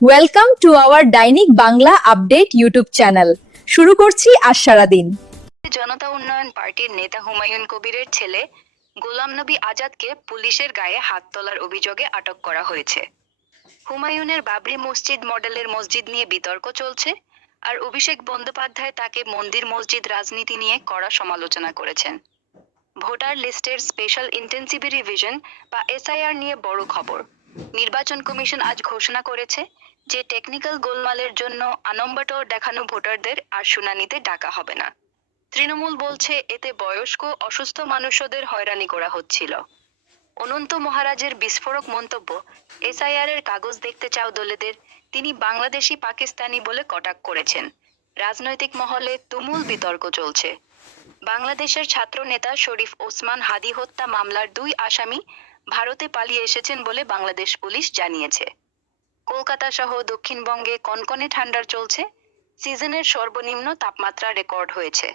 Welcome to our Dainik Bangla update YouTube channel. শুরু করছি আজ সারাদিন। জনতা উন্নয়ন পার্টির নেতা হুমায়ুন কবিরের ছেলে গোলাম নবী আজাদকে পুলিশের গায়ে হাত তোলার অভিযোগে আটক করা হয়েছে। হুমায়ুনের বাবরি মসজিদ মডেলের মসজিদ নিয়ে বিতর্ক চলছে, আর অভিষেক বন্দ্যোপাধ্যায় তাকে মন্দির মসজিদ রাজনীতি নিয়ে কড়া সমালোচনা করেছেন। ভোটার লিস্টের স্পেশাল ইন্টেন্সিভ রিভিশন বা এসআইআর নিয়ে বড় খবর। নির্বাচন কমিশন আজ ঘোষণা করেছে যে টেকনিক্যাল গোলমালের জন্য আনম্বটর দেখানো ভোটারদের আর শুনানিতে ডাকা হবে না। তৃণমূল বলছে এতে বয়স্ক অসুস্থ মানুষদের হয়রানি করা হচ্ছিল। অনন্ত মহারাজের বিস্ফোরক মন্তব্য, এসআইআর এর কাগজ দেখতে চাও দলেদের, তিনি বাংলাদেশি পাকিস্তানি বলে কটাক্ষ করেছেন। রাজনৈতিক মহলে তুমুল বিতর্ক চলছে। বাংলাদেশের ছাত্র নেতা শরীফ ওসমান হাদি হত্যা মামলার 2 আসামি ভারতে পালিয়ে এসেছেন বলে বাংলাদেশ পুলিশ জানিয়েছে। কলকাতা সহ দক্ষিণবঙ্গে কনকনে ঠান্ডার চলছে, সিজনের সর্বনিম্ন তাপমাত্রা রেকর্ড হয়েছে।